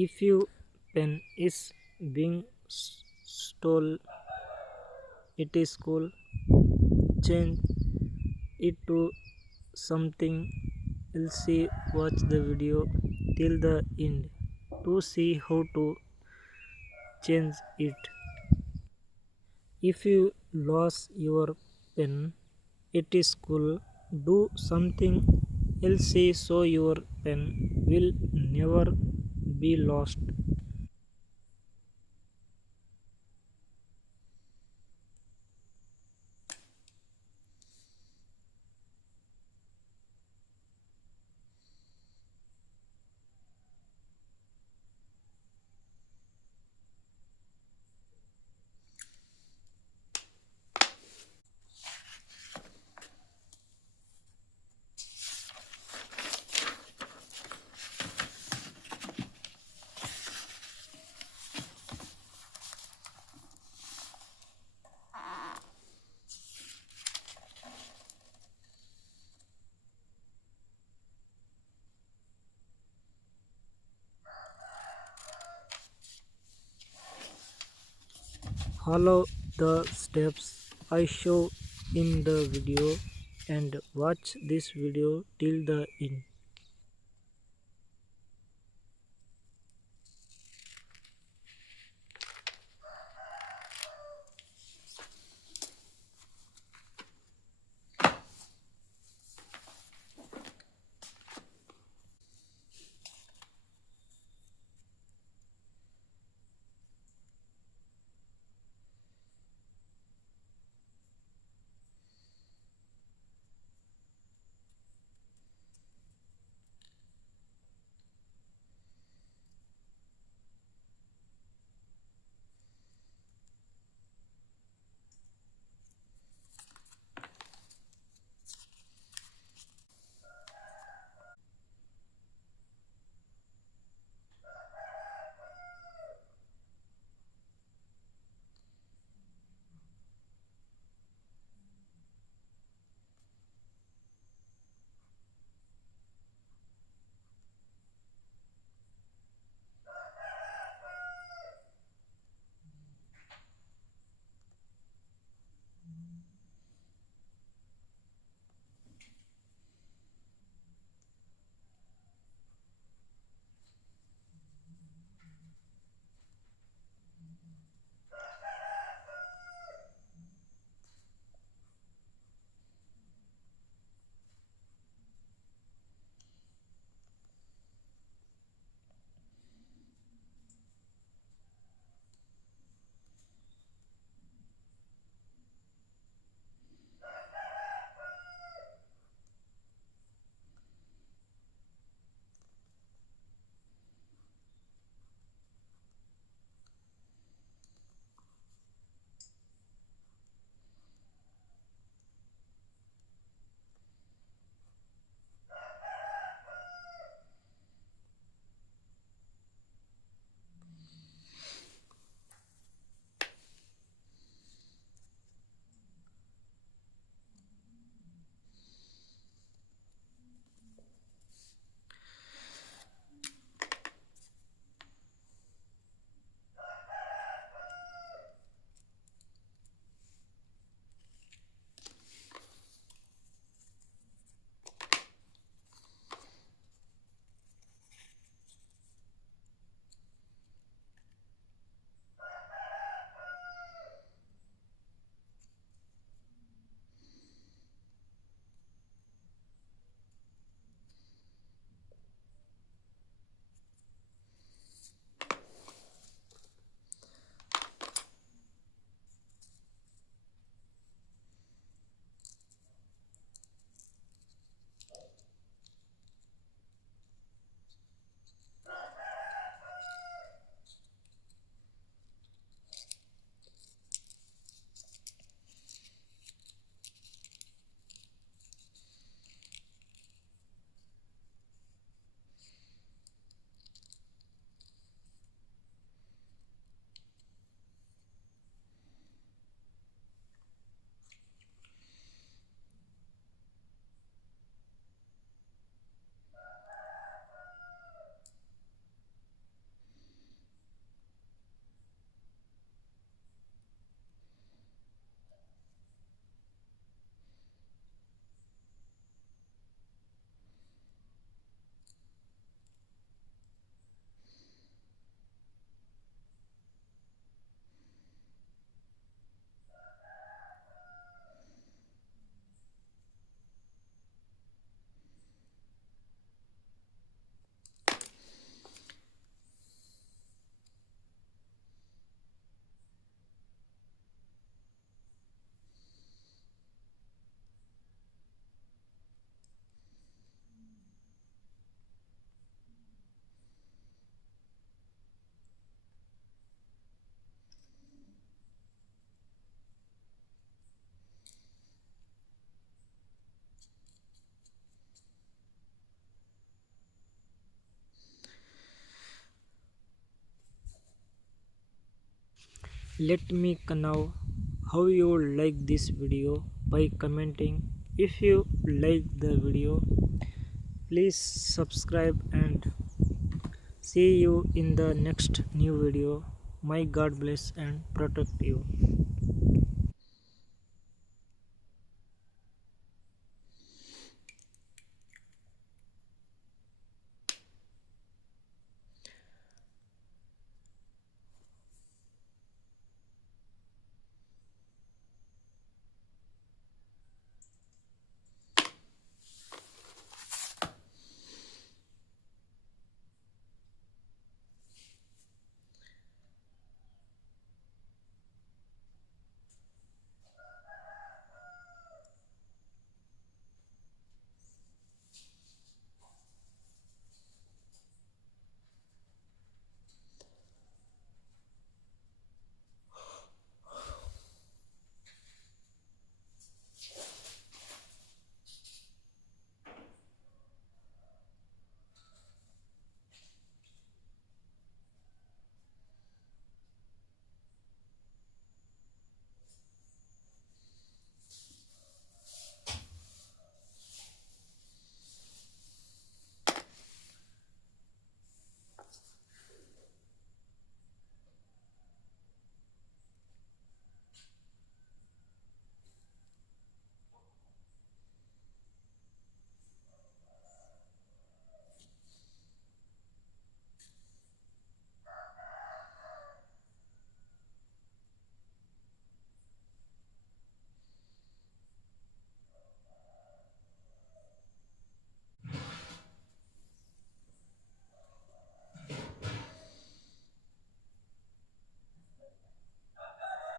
If your pen is being stolen, it is cool. Change it to something else. Watch the video till the end to see how to change it. If you lose your pen, it is cool. Do something else so your pen will never be lost. Follow the steps I show in the video and watch this video till the end. Let me know how you like this video by commenting. If you like the video, please subscribe and see you in the next new video. My God bless and protect you.